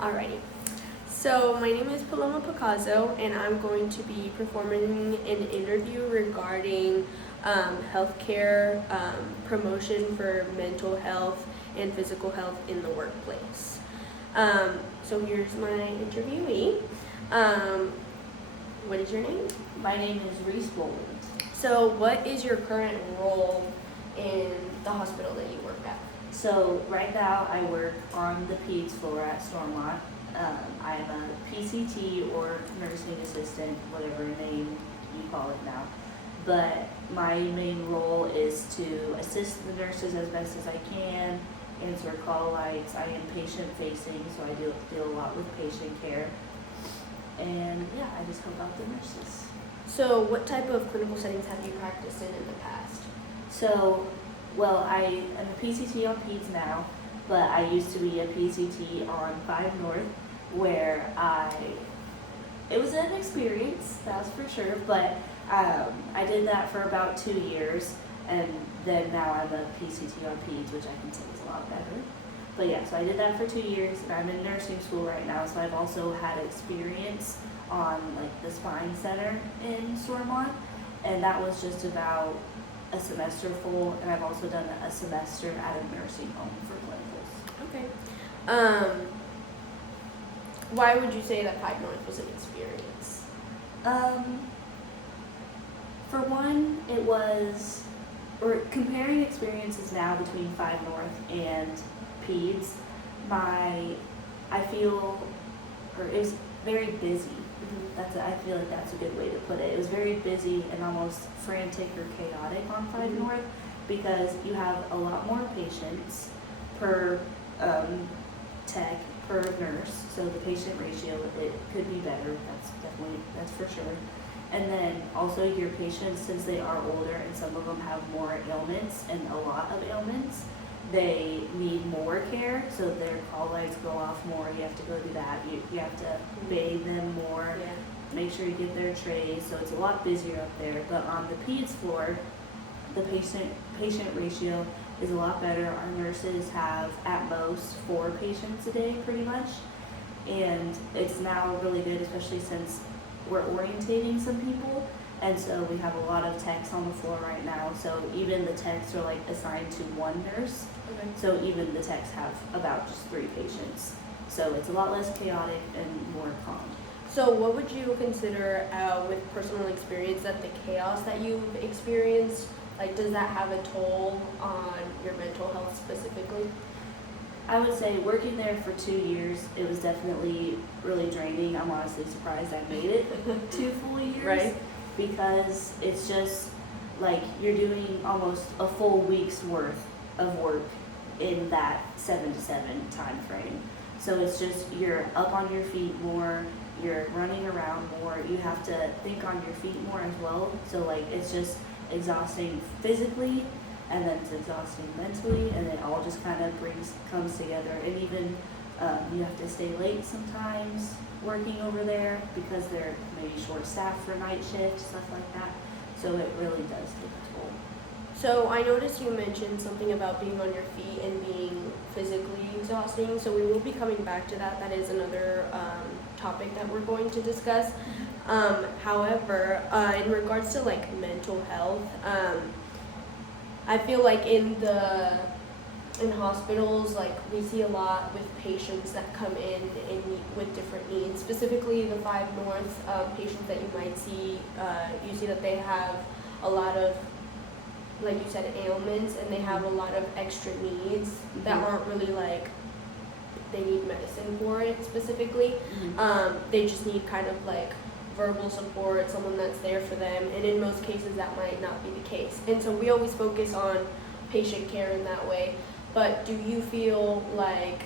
Alrighty. So my name is Paloma Picasso, and I'm going to be performing an interview regarding healthcare promotion for mental health and physical health in the workplace. So here's my interviewee. What is your name? My name is Reese Boland. So what is your current role in the hospital that you work at? So right now I work on the peds floor at Stormont. I'm a PCT or nursing assistant, whatever name you call it now. But my main role is to assist the nurses as best as I can, answer call lights. I am patient facing, so I deal a lot with patient care. And yeah, I just help out the nurses. So what type of clinical settings have you practiced in the past? So, well, I am a PCT on peds now, but I used to be a PCT on 5 North, where it was an experience, that's for sure, but I did that for about 2 years, and then now I'm a PCT on peds, which I can say is a lot better. But yeah, so I did that for 2 years, and I'm in nursing school right now, so I've also had experience on like the spine center in Stormont, and that was just about a semester full, and I've also done a semester at a nursing home for clinicals. Okay. Why would you say that 5 North was an experience? For one, it was, or comparing experiences now between 5 North and peds, I feel, or it was very busy. I feel like that's a good way to put it. It was very busy and almost frantic or chaotic on 5 North because you have a lot more patients per tech, per nurse. So the patient ratio, it could be better. That's for sure. And then also your patients, since they are older and some of them have more ailments and a lot of ailments, they need more care, so their call lights go off more. You have to go do that. You have to bathe them more, make sure you get their trays, so it's a lot busier up there. But on the peds floor, the patient ratio is a lot better. Our nurses have at most 4 patients a day pretty much, and it's now really good, especially since we're orientating some people. And so we have a lot of techs on the floor right now. So even the techs are like assigned to one nurse. Okay. So even the techs have about just 3 patients. So it's a lot less chaotic and more calm. So what would you consider with personal experience that the chaos that you've experienced, like does that have a toll on your mental health specifically? I would say working there for 2 years, it was definitely really draining. I'm honestly surprised I made it 2 full years. Right. Because it's just like you're doing almost a full week's worth of work in that 7 to 7 time frame. So it's just you're up on your feet more, you're running around more, you have to think on your feet more as well. So like it's just exhausting physically, and then it's exhausting mentally, and it all just kind of comes together. And even you have to stay late sometimes working over there because they're maybe short staffed for night shift, stuff like that. So it really does take a toll. So I noticed you mentioned something about being on your feet and being physically exhausting. So we will be coming back to that. That is another topic that we're going to discuss. However, in regards to like mental health, I feel like in hospitals, like we see a lot with patients that come in with different needs. Specifically, the 5 North patients that you might see, you see that they have a lot of, like you said, ailments, and they have a lot of extra needs that aren't really like they need medicine for it specifically. They just need kind of like verbal support, someone that's there for them, and in most cases that might not be the case. And so we always focus on patient care in that way. But do you feel like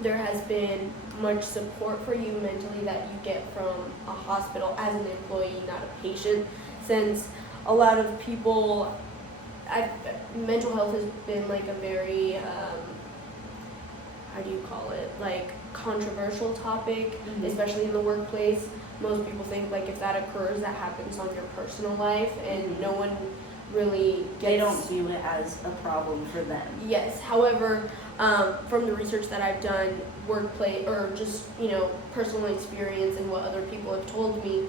there has been much support for you mentally that you get from a hospital as an employee, not a patient? Since a lot of people, mental health has been like a very, how do you call it, like controversial topic, especially in the workplace. Most people think like if that occurs, that happens on your personal life, and no one really gets... They don't view it as a problem for them. Yes. However, from the research that I've done, workplace or just personal experience and what other people have told me,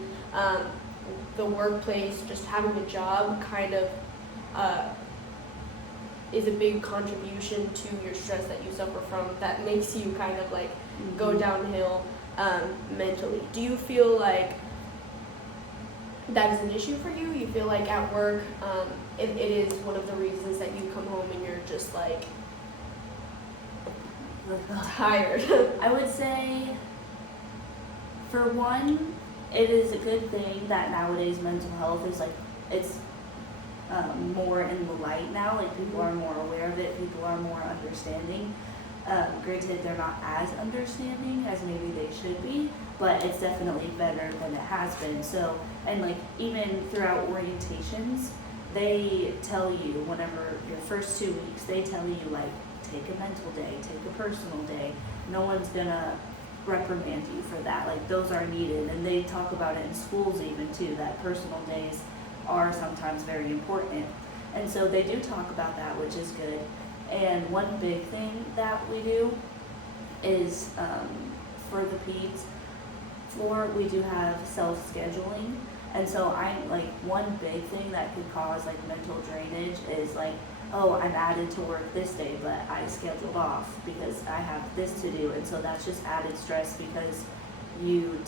the workplace, just having a job, kind of is a big contribution to your stress that you suffer from. That makes you kind of like go downhill mentally. Do you feel like that is an issue for you? You feel like at work, it is one of the reasons that you come home and you're just like tired? I would say, for one, it is a good thing that nowadays mental health is like, it's more in the light now. Like, people are more aware of it, people are more understanding. Granted, they're not as understanding as maybe they should be, but it's definitely better than it has been. So, and like, even throughout orientations, they tell you, whenever your first 2 weeks, they tell you like, take a mental day, take a personal day. No one's gonna reprimand you for that. Like, those are needed, and they talk about it in schools even too, that personal days are sometimes very important. And so they do talk about that, which is good. And one big thing that we do is, for the peds floor, we do have self-scheduling. And so one big thing that could cause like mental drainage is like, oh, I'm added to work this day, but I scheduled off because I have this to do. And so that's just added stress because you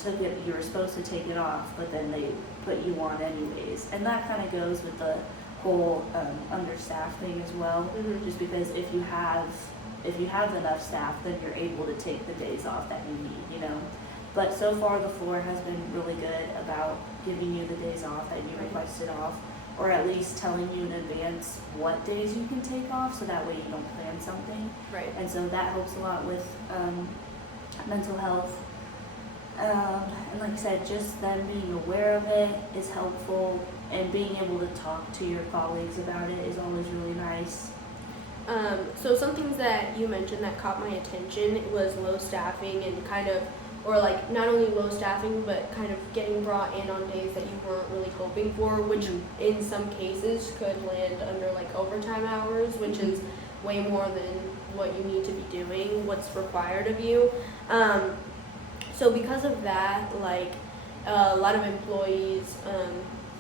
were supposed to take it off, but then they put you on anyways. And that kind of goes with the whole understaffed thing as well. Just because if you have enough staff, then you're able to take the days off that you need, But so far the floor has been really good about giving you the days off that you requested off, or at least telling you in advance what days you can take off, so that way you don't plan something. Right. And so that helps a lot with mental health. And like I said, just them being aware of it is helpful, and being able to talk to your colleagues about it is always really nice. So some things that you mentioned that caught my attention was low staffing and kind of, or like not only low staffing, but kind of getting brought in on days that you weren't really hoping for, which in some cases could land under like overtime hours, which is way more than what you need to be doing, what's required of you. So because of that, like a lot of employees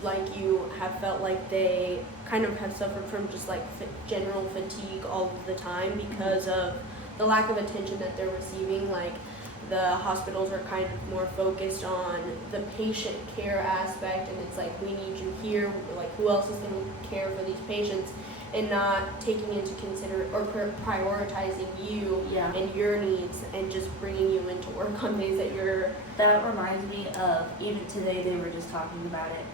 like you have felt like they kind of have suffered from just like general fatigue all of the time because of the lack of attention that they're receiving. Like, the hospitals are kind of more focused on the patient care aspect, and it's like, we need you here, like who else is going to care for these patients, and not taking into prioritizing you and your needs, and just bringing you into work on days that you're... That reminds me of, even today they were just talking about it.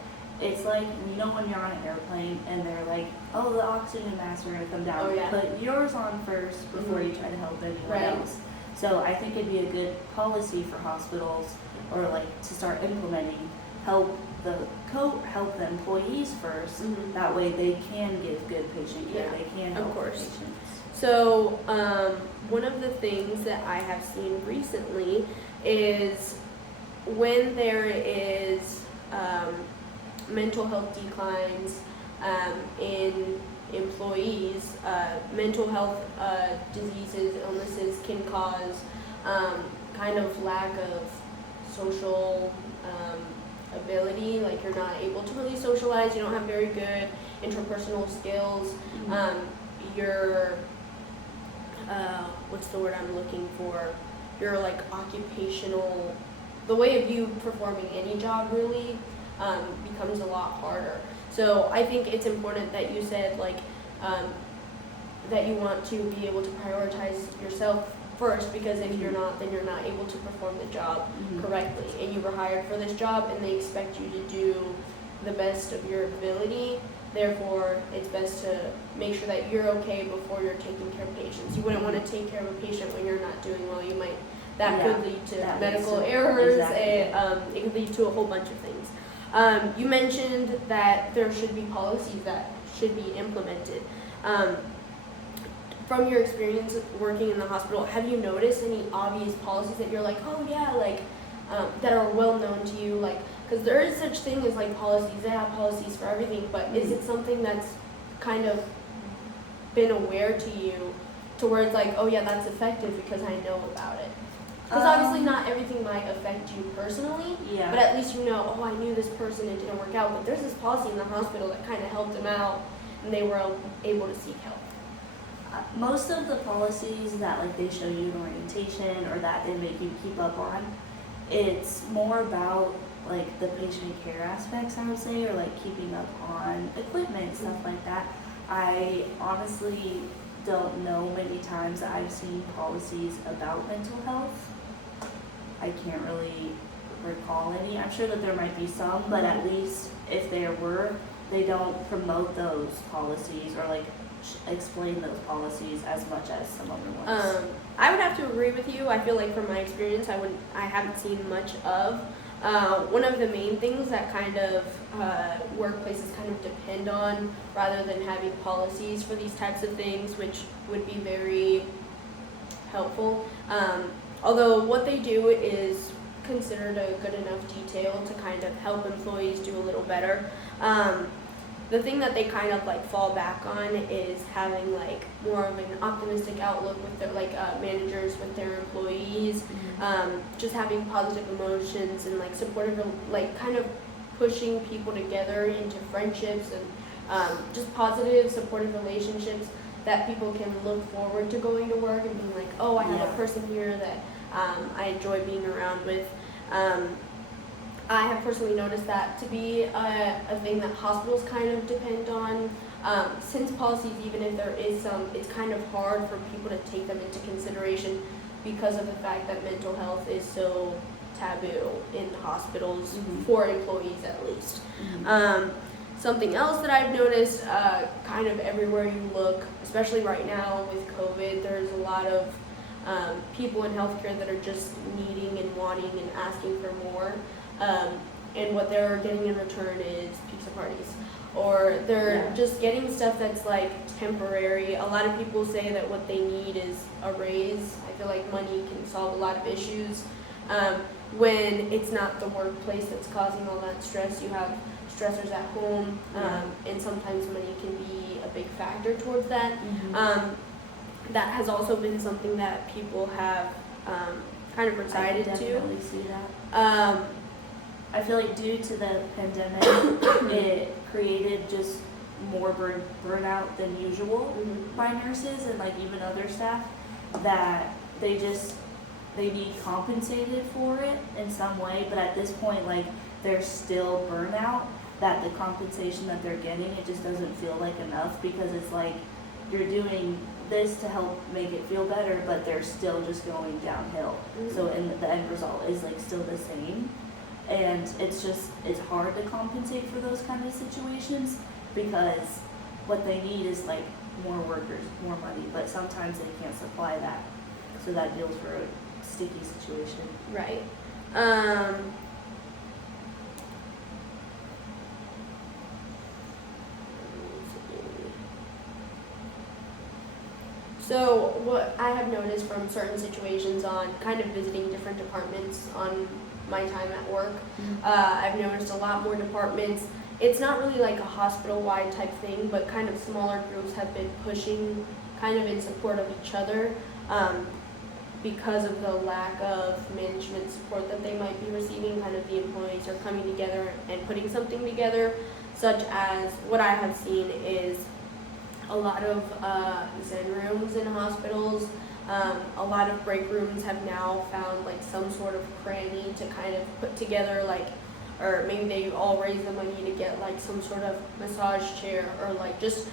It's like, when you're on an airplane and they're like, oh, the oxygen masks are going to come down. Oh, yeah. Put yours on first before you try to help anyone else. So I think it'd be a good policy for hospitals, or like to start implementing, help the employees first. That way they can give good patient care. They can help patients. So one of the things that I have seen recently is when there is mental health declines in employees, mental health diseases, illnesses can cause kind of lack of social ability. Like, you're not able to really socialize, you don't have very good interpersonal skills. You're what's the word I'm looking for? Your like occupational, the way of you performing any job really becomes a lot harder. So I think it's important that you said like that you want to be able to prioritize yourself first, because if you're not, then you're not able to perform the job correctly. And you were hired for this job, and they expect you to do the best of your ability. Therefore, it's best to make sure that you're okay before you're taking care of patients. You wouldn't want to take care of a patient when you're not doing well. That could lead to medical errors. Exactly. It could lead to a whole bunch of things. You mentioned that there should be policies that should be implemented. From your experience working in the hospital, have you noticed any obvious policies that you're like, oh yeah, like that are well known to you? Like, because there is such thing as like policies. They have policies for everything, but is it something that's kind of been aware to you to where it's like, oh yeah, that's effective because I know about it. Because obviously not everything might affect you personally, Yeah. but at least you know, oh, I knew this person, it didn't work out, but there's this policy in the hospital that kind of helped them out, and they were able to seek help. Most of the policies that like they show you in orientation or that they make you keep up on, it's more about like the patient care aspects, I would say, or like keeping up on equipment, stuff like that. I honestly don't know many times that I've seen policies about mental health. I can't really recall any. I'm sure that there might be some, but at least if there were, they don't promote those policies or like explain those policies as much as some other ones. I would have to agree with you. I feel like from my experience, I haven't seen much of. One of the main things that kind of workplaces kind of depend on, rather than having policies for these types of things, which would be very helpful. Although what they do is considered a good enough detail to kind of help employees do a little better. The thing that they kind of like fall back on is having like more of an optimistic outlook with their managers with their employees, just having positive emotions and like supportive, like kind of pushing people together into friendships and just positive supportive relationships that people can look forward to going to work and being like, oh, I have a person here that I enjoy being around with. I have personally noticed that to be a thing that hospitals kind of depend on. Since policies, even if there is some, it's kind of hard for people to take them into consideration because of the fact that mental health is so taboo in hospitals, for employees at least. Something else that I've noticed kind of everywhere you look, especially right now with COVID, there's a lot of people in healthcare that are just needing and wanting and asking for more. And what they're getting in return is pizza parties, or they're just getting stuff that's like temporary. A lot of people say that what they need is a raise. I feel like money can solve a lot of issues. When it's not the workplace that's causing all that stress, you have stressors at home, and sometimes money can be a big factor towards that. That has also been something that people have kind of recited to. I definitely see that. I feel like due to the pandemic, it created just more burnout than usual by nurses and like even other staff, that they need compensated for it in some way, but at this point, like, there's still burnout, that the compensation that they're getting, it just doesn't feel like enough, because it's like you're doing this to help make it feel better, but they're still just going downhill. So the end result is like still the same. And it's hard to compensate for those kind of situations, because what they need is like more workers, more money, but sometimes they can't supply that. So that deals for a sticky situation. Right. So what I have noticed from certain situations on kind of visiting different departments on my time at work, I've noticed a lot more departments. It's not really like a hospital-wide type thing, but kind of smaller groups have been pushing kind of in support of each other because of the lack of management support that they might be receiving. Kind of the employees are coming together and putting something together, such as what I have seen is a lot of Zen rooms in hospitals. A lot of break rooms have now found like some sort of cranny to kind of put together, like, or maybe they all raise the money to get like some sort of massage chair, or like just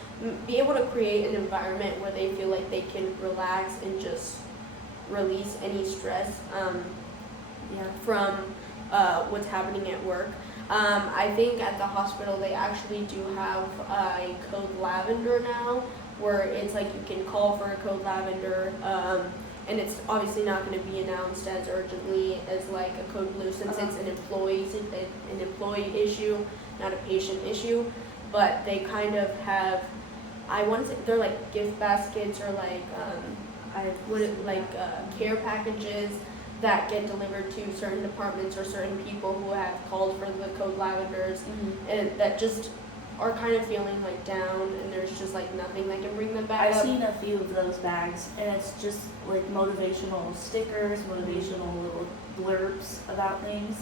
be able to create an environment where they feel like they can relax and just release any stress from what's happening at work. I think at the hospital they actually do have a code lavender now, where it's like you can call for a code lavender, and it's obviously not going to be announced as urgently as like a code blue, since it's an employee issue, not a patient issue. But they kind of have, I want to say they're like gift baskets, or like care packages that get delivered to certain departments or certain people who have called for the code lavenders, and that just are kind of feeling like down and there's just like nothing that can bring them back I've up. seen a few of those bags, and it's just like motivational stickers, motivational little blurbs about things,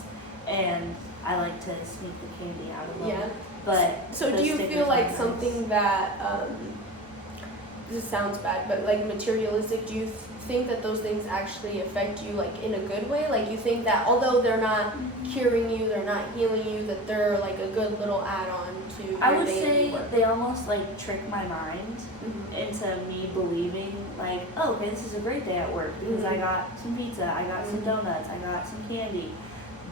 and I like to sneak the candy out of them. Yeah. But So the do you stickers feel are like nice. something that this sounds bad, but like materialistic, do you think that those things actually affect you like in a good way? Like you think that although they're not curing you, they're not healing you, that they're like a good little add-on to your I would daily say work? they almost like trick my mind Mhm. into me believing like, oh, okay, this is a great day at work because I Mhm. got some pizza, I got some Mhm. donuts, I got some candy.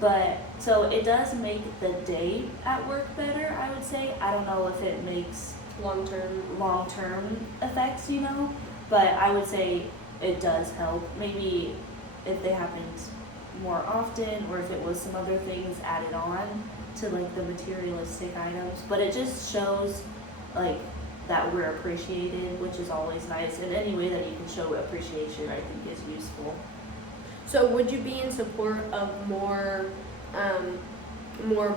But so it does make the day at work better, I would say. I don't know if it makes Long term. long-term effects, but I would say it does help. Maybe if they happened more often or if it was some other things added on to like the materialistic items, but it just shows like that we're appreciated, which is always nice, and any way that you can show appreciation I think is useful. So would you be in support of more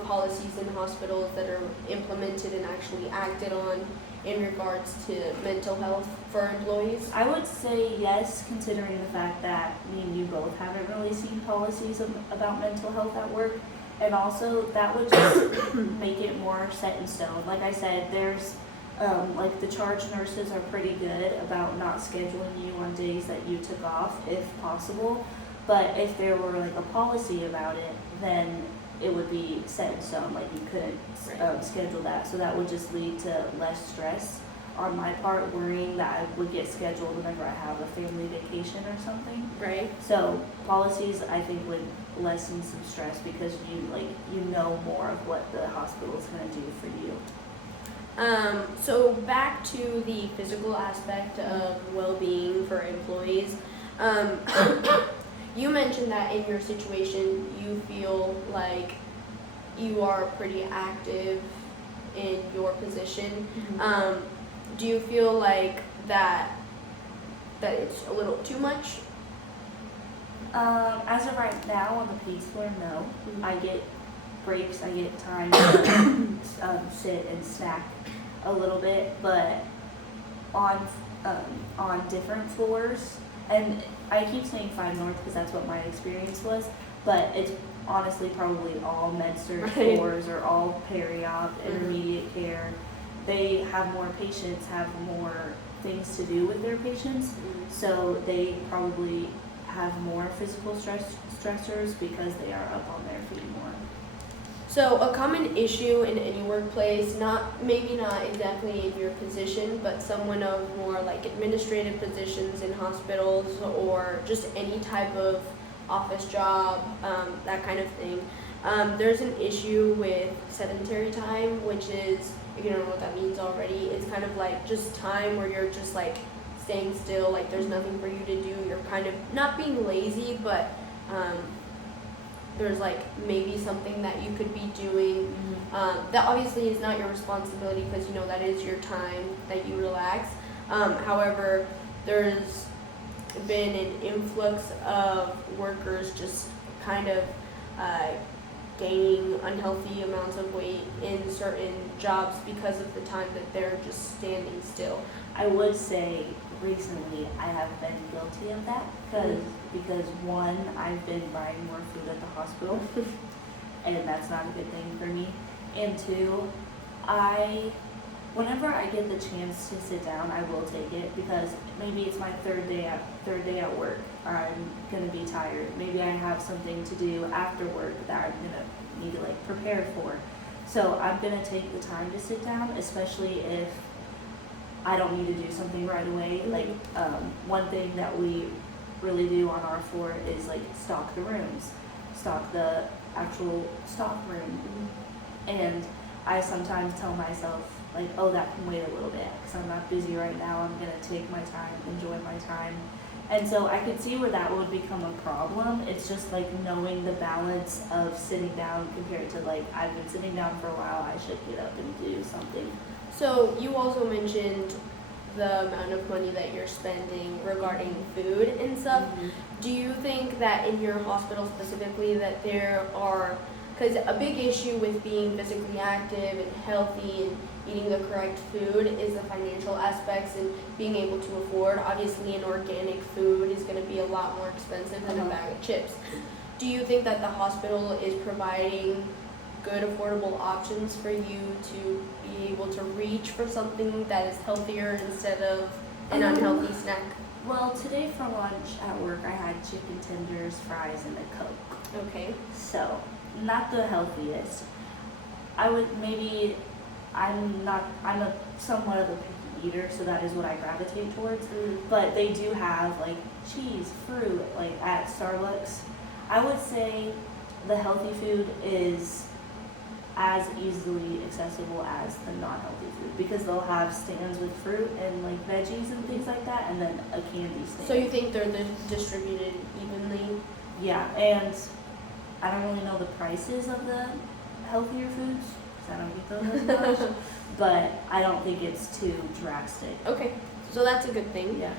policies in hospitals that are implemented and actually acted on in regards to mental health for employees? I would say yes, considering the fact that me and you both haven't really seen policies about mental health at work. And also, that would just make it more set in stone. Like I said, there's, like the charge nurses are pretty good about not scheduling you on days that you took off, if possible. But if there were like a policy about it, then it would be set in stone, like you couldn't Right. schedule that. So that would just lead to less stress on my part, worrying that I would get scheduled whenever I have a family vacation or something. Right. So policies, I think, would lessen some stress because you know more of what the hospital is going to do for you. So back to the physical aspect of well-being for employees. Um, you mentioned that in your situation, you feel like you are pretty active in your position. Do you feel like that it's a little too much? As of right now on the PEDS floor, no. I get breaks, I get time to sit and snack a little bit, but on different floors, and I keep saying 5 North because that's what my experience was, but it's honestly probably all med-surg Right. floors or all peri-op, intermediate care. They have more patients, have more things to do with their patients, so they probably have more physical stressors because they are up on their feet more. So a common issue in any workplace, maybe not exactly in your position, but someone of more like administrative positions in hospitals or just any type of office job, that kind of thing. There's an issue with sedentary time, which is, if you don't know what that means already, it's kind of like just time where you're just like staying still, like there's nothing for you to do. You're kind of not being lazy, but there's like maybe something that you could be doing that obviously is not your responsibility because that is your time that you relax. However, there's been an influx of workers just kind of gaining unhealthy amounts of weight in certain jobs because of the time that they're just standing still. I would say recently I have been guilty of that because one, I've been buying more food at the hospital and that's not a good thing for me. And two, whenever I get the chance to sit down, I will take it because maybe it's my third day at work. I'm gonna be tired. Maybe I have something to do after work that I'm gonna need to like prepare for. So I'm gonna take the time to sit down, especially if I don't need to do something right away. Like one thing that we really do on our floor is like stock the rooms, stock the actual stock room. And I sometimes tell myself like, oh, that can wait a little bit because I'm not busy right now. I'm gonna take my time, enjoy my time. And so I could see where that would become a problem. It's just like knowing the balance of sitting down compared to like, I've been sitting down for a while, I should get up and do something. So you also mentioned the amount of money that you're spending regarding food and stuff. Do you think that in your hospital specifically that there are because a big issue with being physically active and healthy and eating the correct food is the financial aspects and being able to afford. Obviously, an organic food is going to be a lot more expensive than a bag of chips. Do you think that the hospital is providing good, affordable options for you to be able to reach for something that is healthier instead of an unhealthy snack? Well, today for lunch at work, I had chicken tenders, fries, and a Coke. Okay. So, not the healthiest. I'm a somewhat of a picky eater, so that is what I gravitate towards. But they do have like cheese, fruit, like at Starbucks. I would say the healthy food is as easily accessible as the non-healthy food because they'll have stands with fruit and like veggies and things like that, and then a candy stand. So you think they're distributed evenly? Yeah, and I don't really know the prices of the healthier foods because I don't get those as much, but I don't think it's too drastic. Okay, so that's a good thing. Yeah.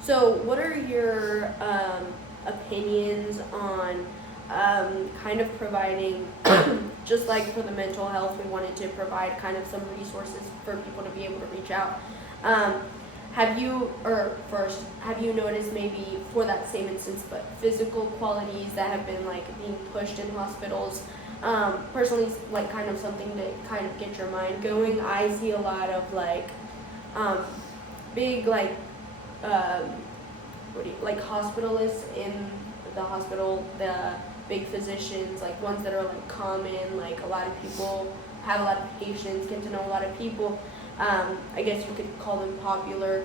So what are your opinions on kind of providing, just like for the mental health, we wanted to provide kind of some resources for people to be able to reach out. Have you noticed maybe for that same instance, but physical qualities that have been like being pushed in hospitals? Personally, like kind of something to kind of get your mind going. I see a lot of like big like hospitalists in the hospital, the big physicians, like ones that are like common, like a lot of people have a lot of patients, get to know a lot of people. I guess you could call them popular.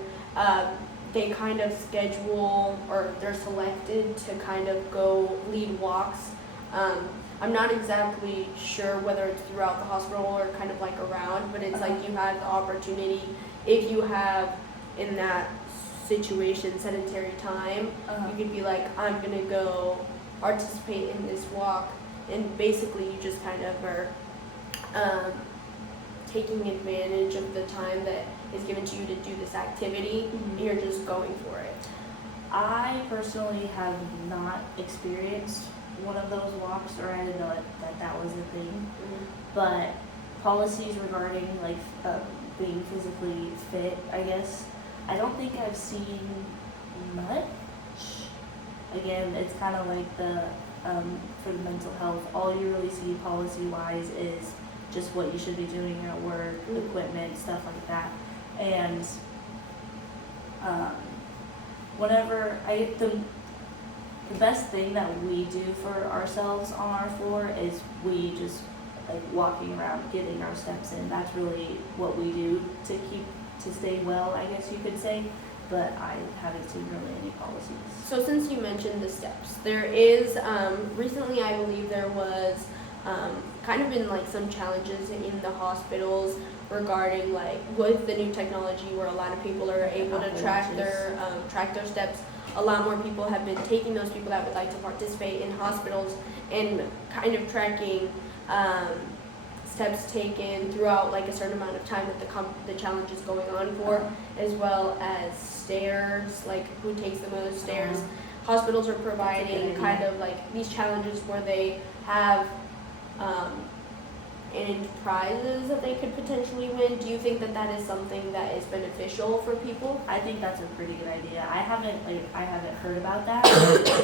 They kind of schedule or they're selected to kind of go lead walks. I'm not exactly sure whether it's throughout the hospital or kind of like around, but it's like you have the opportunity if you have in that situation sedentary time, you could be like, I'm gonna go participate in this walk, and basically you just kind of are taking advantage of the time that is given to you to do this activity. You're just going for it. I personally have not experienced one of those walks, or I didn't know that was a thing. But policies regarding like being physically fit, I guess, I don't think I've seen much. Again, it's kind of like the for the mental health, all you really see policy-wise is just what you should be doing at work, equipment, stuff like that. And whenever the best thing that we do for ourselves on our floor is we just like walking around, getting our steps in. That's really what we do to stay well, I guess you could say. But I haven't seen really any policies. So since you mentioned the steps, there is recently I believe there was kind of been like some challenges in the hospitals regarding like with the new technology where a lot of people are able to track their steps. A lot more people have been taking those people that would like to participate in hospitals and kind of tracking steps taken throughout like a certain amount of time that the challenge is going on for, as well as stairs, like who takes the most stairs. Hospitals are providing kind of like these challenges where they have and prizes that they could potentially win. Do you think that that is something that is beneficial for people? I think that's a pretty good idea. I haven't heard about that,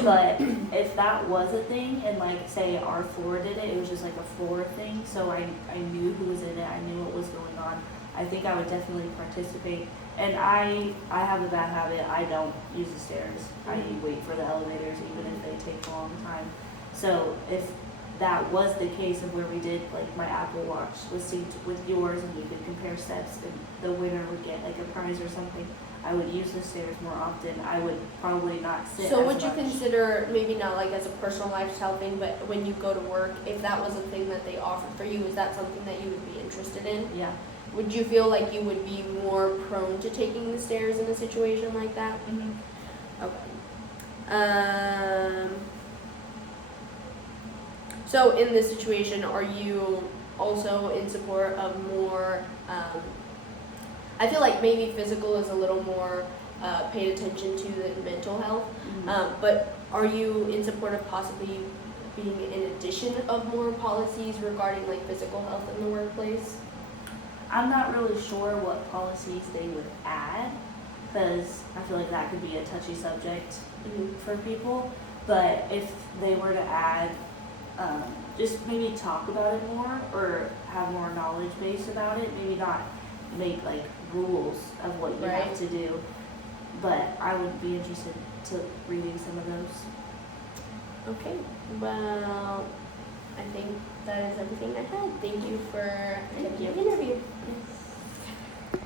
but if that was a thing and like say our floor did it, it was just like a floor thing, so I knew who was in it, I knew what was going on. I think I would definitely participate. And I have a bad habit. I don't use the stairs. I wait for the elevators even if they take a long time. So if that was the case of where we did like my Apple Watch was synced with yours and you could compare steps and the winner would get like a prize or something, I would use the stairs more often. I would probably not sit So as would you much. consider, maybe not like as a personal lifestyle thing, but when you go to work, if that was a thing that they offered for you, is that something that you would be interested in? Yeah. Would you feel like you would be more prone to taking the stairs in a situation like that? Okay. So in this situation, are you also in support of more, I feel like maybe physical is a little more paid attention to than mental health. But are you in support of possibly being in addition of more policies regarding like physical health in the workplace? I'm not really sure what policies they would add, because I feel like that could be a touchy subject for people. But if they were to add, just maybe talk about it more or have more knowledge base about it, maybe not make like rules of what you have to do, but I would be interested to reading some of those. Okay, well, I think that is everything I had. Thank you for Thank taking you. the interview.